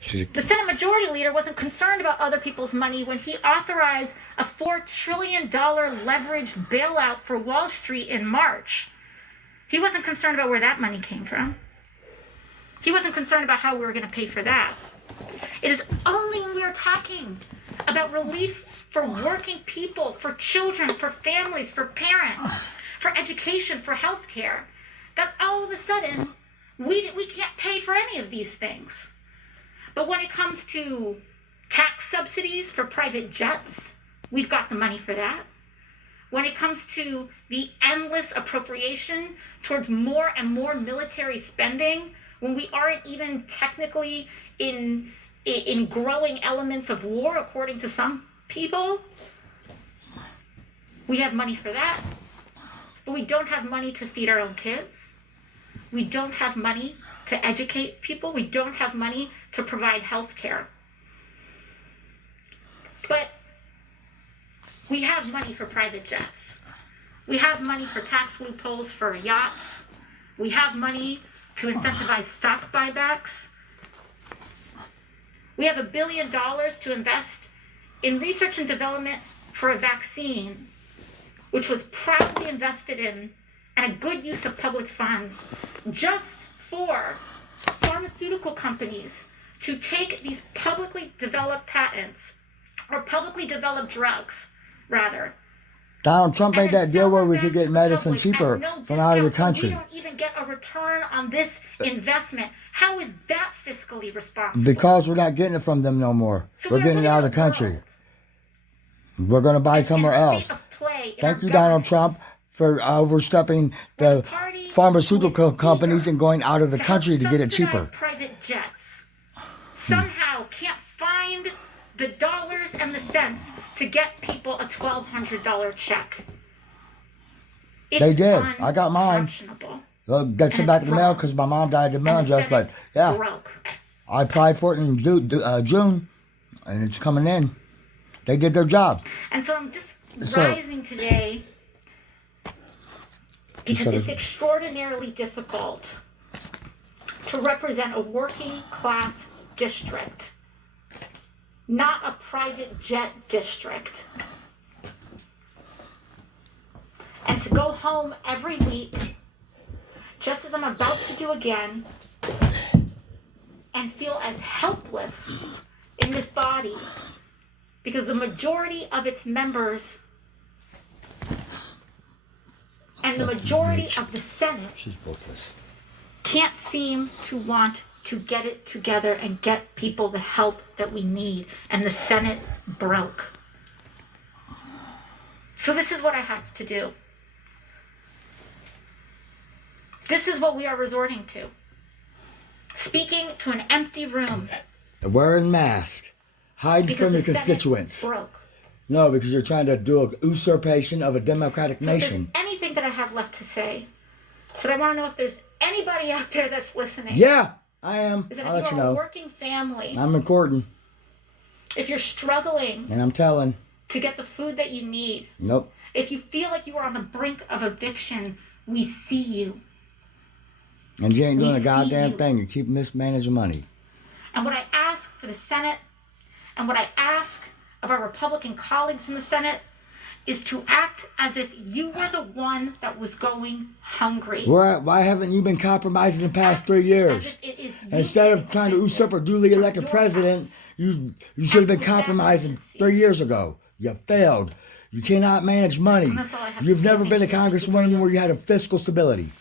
The Senate Majority Leader wasn't concerned about other people's money when he authorized a $4 trillion leveraged bailout for Wall Street in March. He wasn't concerned about where that money came from. He wasn't concerned about how we were going to pay for that. It is only when we are talking about relief for working people, for children, for families, for parents, for education, for health care, that all of a sudden we can't pay for any of these things. But when it comes to tax subsidies for private jets, we've got the money for that. When it comes to the endless appropriation towards more and more military spending, when we aren't even technically in growing elements of war, according to some people, we have money for that. But we don't have money to feed our own kids. We don't have money to educate people. We don't have money to provide health care. But we have money for private jets. We have money for tax loopholes for yachts. We have money to incentivize stock buybacks. We have $1 billion to invest in research and development for a vaccine, which was proudly invested in and a good use of public funds just for pharmaceutical companies to take these publicly developed patents, or publicly developed drugs, rather. Donald Trump made that deal where we could get medicine cheaper from out of the country. We don't even get a return on this investment. How is that fiscally responsible? Because we're not getting it from them no more. So we're getting it out of the country. We're going to buy somewhere else. Thank you, Donald Trump, for overstepping the pharmaceutical companies and going out of the country to get it cheaper. Private jets somehow can't find the dollars and the cents to get people a $1,200 check. They did. I got mine. Well, that's back in the mail because my mom died in mail address, but yeah. I applied for it in June, and it's coming in. They did their job. And so I'm just rising today because it's extraordinarily difficult to represent a working class district, not a private jet district, and to go home every week, just as I'm about to do again, and feel as helpless in this body because the majority of its members and the majority of the Senate can't seem to want to get it together and get people the help that we need, and the Senate broke. So this is what I have to do. This is what we are resorting to. Speaking to an empty room. Wearing masks. Hiding from your constituents. Broke. No, because you're trying to do a usurpation of a democratic nation. If there's anything that I have left to say, but I want to know if there's anybody out there that's listening. Yeah, I am. Is that I'll if let you you're know. a working family. I'm recording. If you're struggling. And I'm telling. To get the food that you need. Nope. If you feel like you are on the brink of eviction, we see you. And you ain't doing a goddamn thing. You keep mismanaging money. And what I ask for the Senate, and what I ask of our Republican colleagues in the Senate, is to act as if you were the one that was going hungry. Why haven't you been compromising the past 3 years? Instead of trying to usurp a duly elected president, you should have been compromising 3 years ago. You failed. You cannot manage money. You've never been a congresswoman where you had a fiscal stability.